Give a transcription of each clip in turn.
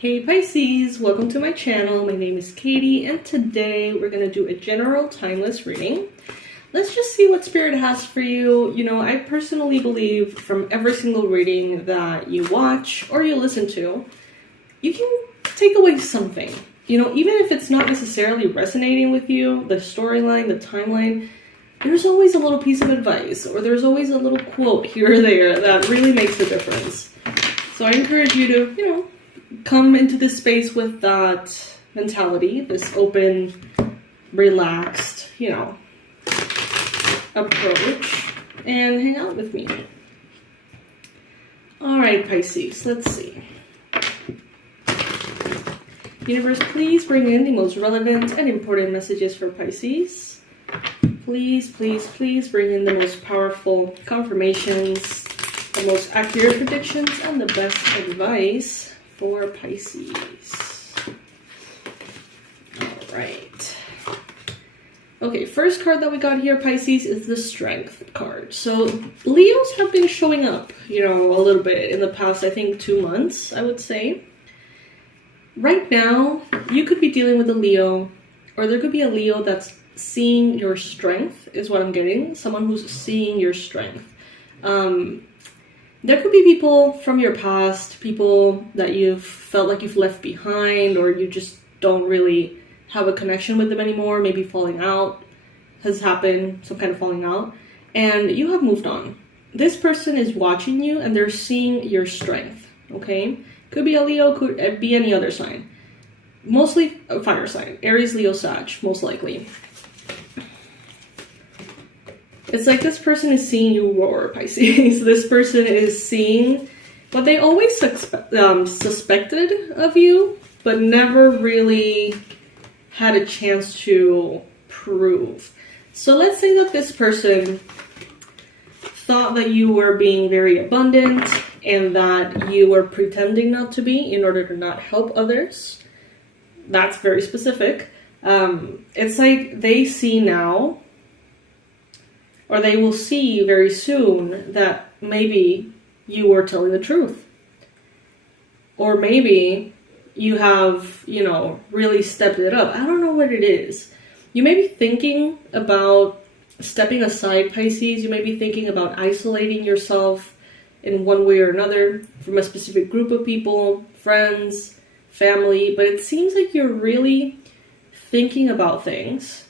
Hey Pisces, welcome to my channel. My name is Katie and today we're going to do a general timeless reading. Let's just see what Spirit has for you. You know, I personally believe from every single reading that you watch or you listen to, you can take away something. You know, even if it's not necessarily resonating with you, the storyline, the timeline, there's always a little piece of advice or there's always a little quote here or there that really makes a difference. So I encourage you to, you know, come into this space with that mentality, this open, relaxed, you know, approach, and hang out with me. All right, Pisces, let's see. Universe, please bring in the most relevant and important messages for Pisces. Please, please, please bring in the most powerful confirmations, the most accurate predictions, and the best advice for Pisces. All right. Okay, first card that we got here, Pisces, is the Strength card. So Leos have been showing up, you know, a little bit in the past, I think 2 months, I would say. Right now, you could be dealing with a Leo, or there could be a Leo that's seeing your strength, is what I'm getting. Someone who's seeing your strength. There could be people from your past, people that you've felt like you've left behind, or you just don't really have a connection with them anymore. Maybe falling out has happened, some kind of falling out, and you have moved on. This person is watching you and they're seeing your strength, okay? Could be a Leo, could be any other sign. Mostly a fire sign, Aries, Leo, Sag, most likely. It's like this person is seeing you roar, Pisces. This person is seeing what they always suspected of you, but never really had a chance to prove. So let's say that this person thought that you were being very abundant and that you were pretending not to be in order to not help others. That's very specific. It's like they see now, or they will see very soon, that maybe you were telling the truth. Or maybe you have, you know, really stepped it up. I don't know what it is. You may be thinking about stepping aside, Pisces. You may be thinking about isolating yourself in one way or another from a specific group of people, friends, family. But it seems like you're really thinking about things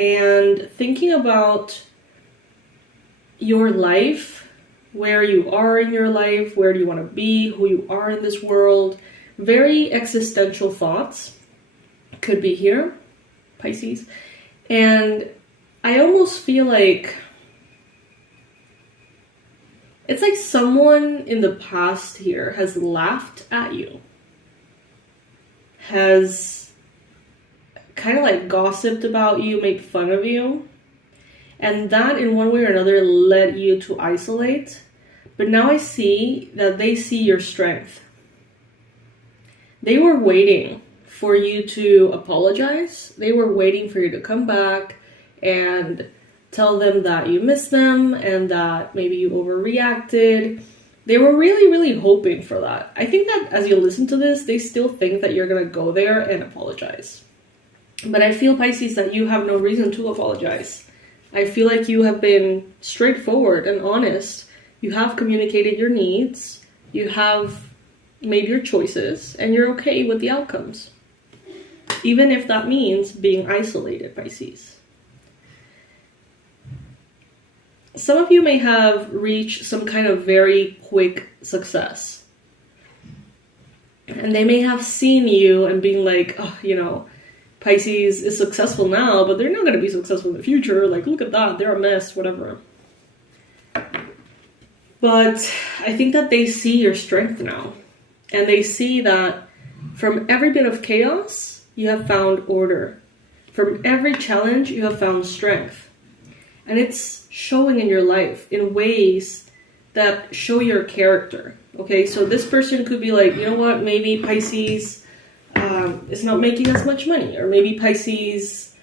and thinking about your life, where you are in your life, where do you want to be, who you are in this world. Very existential thoughts could be here, Pisces. And I almost feel like it's like someone in the past here has laughed at you, has kind of like gossiped about you, made fun of you. And that in one way or another led you to isolate. But now I see that they see your strength. They were waiting for you to apologize. They were waiting for you to come back and tell them that you miss them and that maybe you overreacted. They were really, really hoping for that. I think that as you listen to this, they still think that you're going to go there and apologize. But I feel, Pisces, that you have no reason to apologize. I feel like you have been straightforward and honest. You have communicated your needs. You have made your choices, and you're okay with the outcomes. Even if that means being isolated, Pisces. Some of you may have reached some kind of very quick success. And they may have seen you and being like, oh, you know, Pisces is successful now, but they're not going to be successful in the future. Like, look at that. They're a mess, whatever. But I think that they see your strength now. And they see that from every bit of chaos, you have found order. From every challenge, you have found strength. And it's showing in your life in ways that show your character. Okay, so this person could be like, you know what, maybe Pisces is not making as much money, or maybe Pisces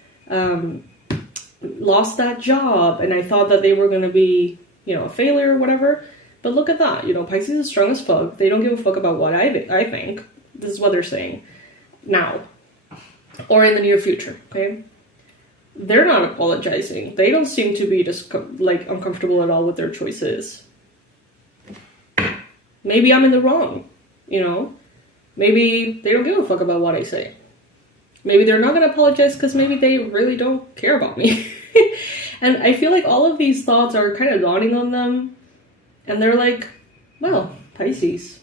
lost that job and I thought that they were going to be, you know, a failure or whatever. But look at that, you know, Pisces is strong as fuck. They don't give a fuck about what I think. This is what they're saying now or in the near future, okay? They're not apologizing. They don't seem to be just like uncomfortable at all with their choices. Maybe I'm in the wrong, you know? Maybe they don't give a fuck about what I say. Maybe they're not going to apologize because maybe they really don't care about me. And I feel like all of these thoughts are kind of dawning on them. And they're like, well, Pisces,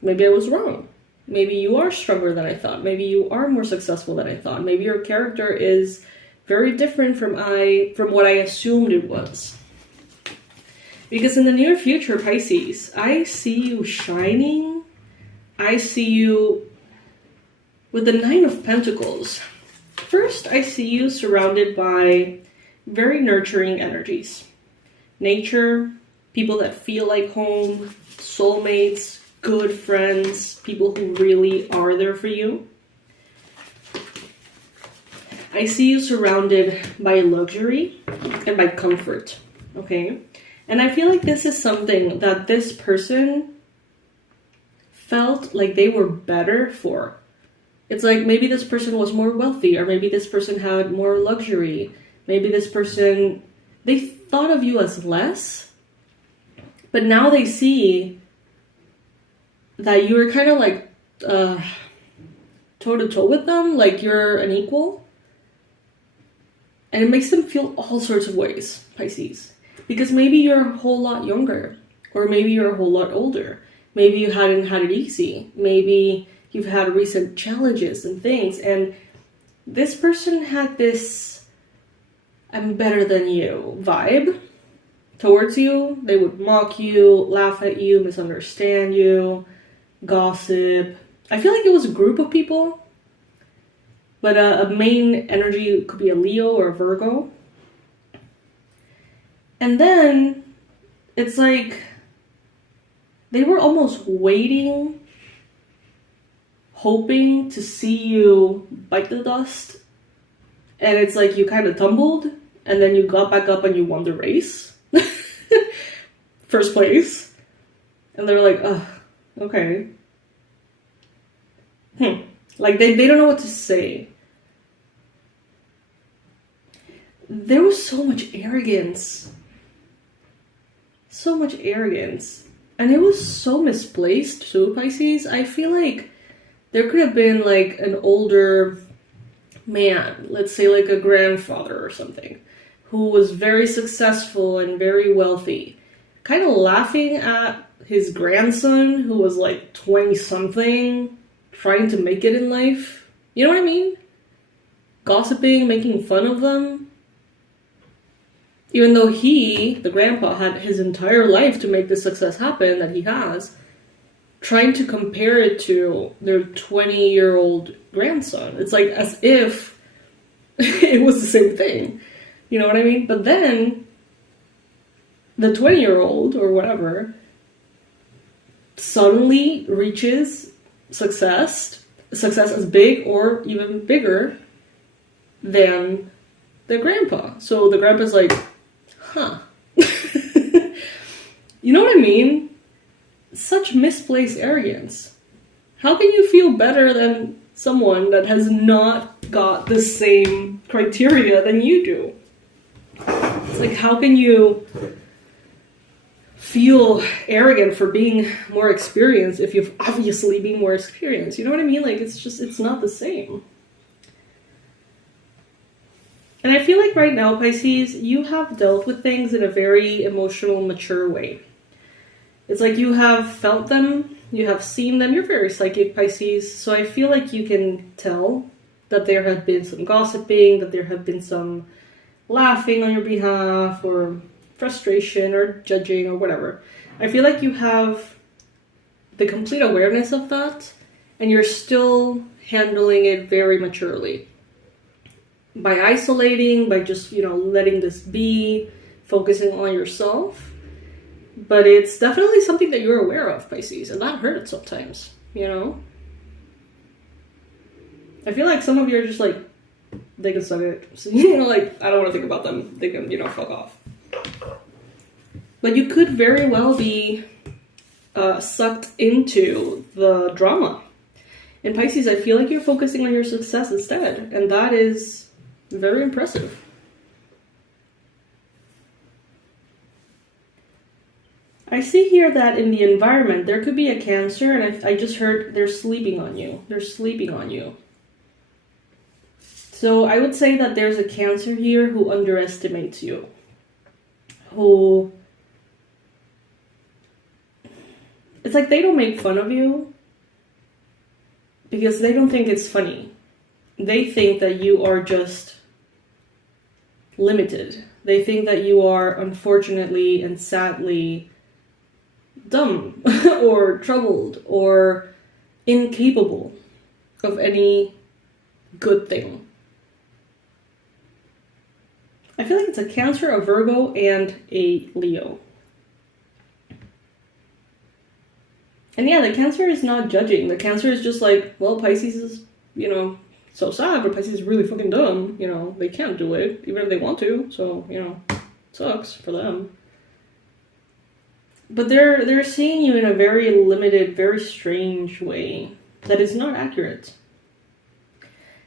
maybe I was wrong. Maybe you are stronger than I thought. Maybe you are more successful than I thought. Maybe your character is very different from what I assumed it was. Because in the near future, Pisces, I see you shining. I see you with the Nine of Pentacles. First, I see you surrounded by very nurturing energies. Nature, people that feel like home, soulmates, good friends, people who really are there for you. I see you surrounded by luxury and by comfort, okay? And I feel like this is something that this person felt like they were better for. It's like maybe this person was more wealthy, or maybe this person had more luxury. Maybe this person, they thought of you as less, but now they see that you were kind of like toe-to-toe with them, like you're an equal. And it makes them feel all sorts of ways, Pisces. Because maybe you're a whole lot younger, or maybe you're a whole lot older. Maybe you hadn't had it easy. Maybe you've had recent challenges and things. And this person had this I'm better than you vibe towards you. They would mock you, laugh at you, misunderstand you, gossip. I feel like it was a group of people. But a main energy could be a Leo or a Virgo. And then it's like they were almost waiting, hoping to see you bite the dust. And it's like you kind of tumbled and then you got back up and you won the race. First place. And they're like, ugh, okay. Like they don't know what to say. There was so much arrogance. So much arrogance. And it was so misplaced too, Pisces. I feel like there could have been like an older man, let's say like a grandfather or something, who was very successful and very wealthy, kind of laughing at his grandson who was like 20-something, trying to make it in life. You know what I mean? Gossiping, making fun of them. Even though he, the grandpa, had his entire life to make this success happen that he has, trying to compare it to their 20-year-old grandson. It's like as if it was the same thing. You know what I mean? But then the 20-year-old or whatever suddenly reaches success as big or even bigger than the grandpa. So the grandpa's like, huh. You know what I mean? Such misplaced arrogance. How can you feel better than someone that has not got the same criteria than you do? It's like, how can you feel arrogant for being more experienced if you've obviously been more experienced? You know what I mean? Like, it's not the same. And I feel like right now, Pisces, you have dealt with things in a very emotional, mature way. It's like you have felt them, you have seen them. You're very psychic, Pisces. So I feel like you can tell that there have been some gossiping, that there have been some laughing on your behalf, or frustration, or judging, or whatever. I feel like you have the complete awareness of that, and you're still handling it very maturely. By isolating, by just, letting this be, focusing on yourself. But it's definitely something that you're aware of, Pisces, and that hurts sometimes, I feel like some of you are just like, they can suck it. So, like, I don't want to think about them. They can, fuck off. But you could very well be sucked into the drama In Pisces, I feel like you're focusing on your success instead, and that is very impressive. I see here that in the environment, there could be a Cancer, and I just heard they're sleeping on you. They're sleeping on you. So I would say that there's a Cancer here who underestimates you. Who... It's like they don't make fun of you because they don't think it's funny. They think that you are just limited. They think that you are, unfortunately and sadly, dumb or troubled or incapable of any good thing. I feel like it's a Cancer, a Virgo, and a Leo. And yeah, the Cancer is not judging. The Cancer is just like, well, Pisces is, you know, so sad, but Pisces is really fucking dumb. You know, they can't do it, even if they want to. So, you know, sucks for them. But they're seeing you in a very limited, very strange way that is not accurate.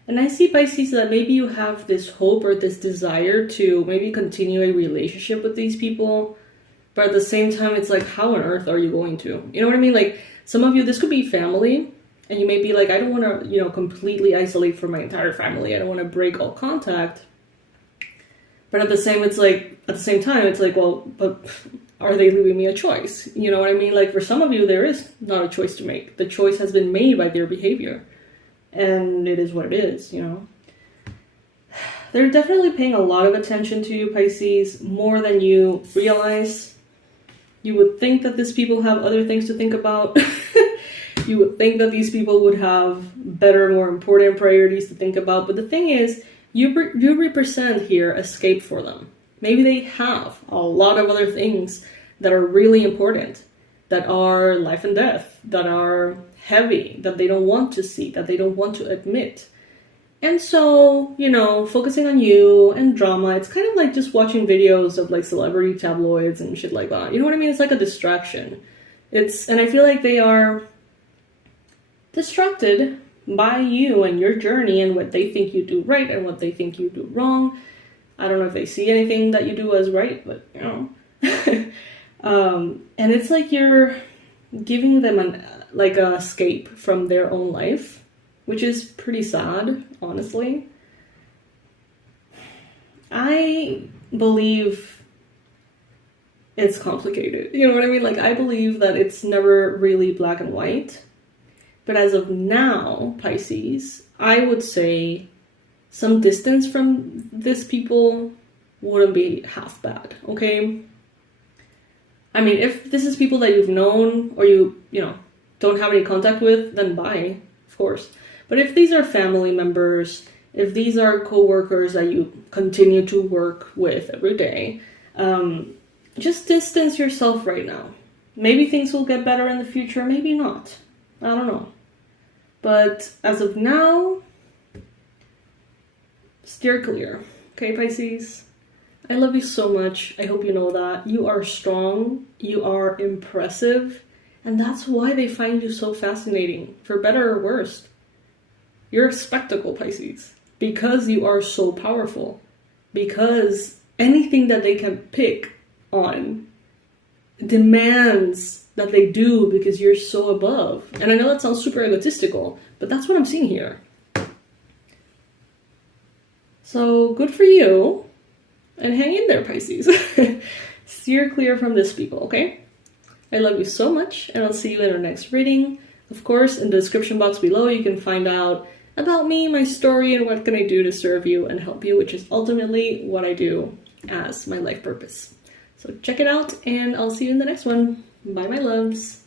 And I see, Pisces, that maybe you have this hope or this desire to maybe continue a relationship with these people. But at the same time, it's like, how on earth are you going to? You know what I mean? Like, some of you, this could be family, and you may be like, I don't want to, you know, completely isolate from my entire family. I don't want to break all contact. But at the same time, it's like, well, but are they leaving me a choice? You know what I mean? Like, for some of you, there is not a choice to make. The choice has been made by their behavior. And it is what it is, you know? They're definitely paying a lot of attention to you, Pisces, more than you realize. You would think that these people have other things to think about. You would think that these people would have better, more important priorities to think about. But the thing is, you represent here escape for them. Maybe they have a lot of other things that are really important, that are life and death, that are heavy, that they don't want to see, that they don't want to admit. And so, you know, focusing on you and drama, it's kind of like just watching videos of like celebrity tabloids and shit like that. You know what I mean? It's like a distraction. And I feel like they are distracted by you and your journey and what they think you do right and what they think you do wrong. I don't know if they see anything that you do as right, but you know. And it's like you're giving them an escape from their own life, which is pretty sad, honestly. I believe it's complicated. You know what I mean? Like, I believe that it's never really black and white. But as of now, Pisces, I would say some distance from these people wouldn't be half bad, okay? I mean, if this is people that you've known or you know, don't have any contact with, then bye, of course. But if these are family members, if these are co-workers that you continue to work with every day, just distance yourself right now. Maybe things will get better in the future, maybe not. I don't know. But as of now, steer clear. Okay, Pisces? I love you so much. I hope you know that. You are strong. You are impressive. And that's why they find you so fascinating, for better or worse. You're a spectacle, Pisces, because you are so powerful. Because anything that they can pick on demands that they do because you're so above. And I know that sounds super egotistical, but that's what I'm seeing here. So good for you. And hang in there, Pisces. Steer clear from these people, okay? I love you so much, and I'll see you in our next reading. Of course, in the description box below, you can find out about me, my story, and what can I do to serve you and help you, which is ultimately what I do as my life purpose. So check it out, and I'll see you in the next one. Bye, my loves.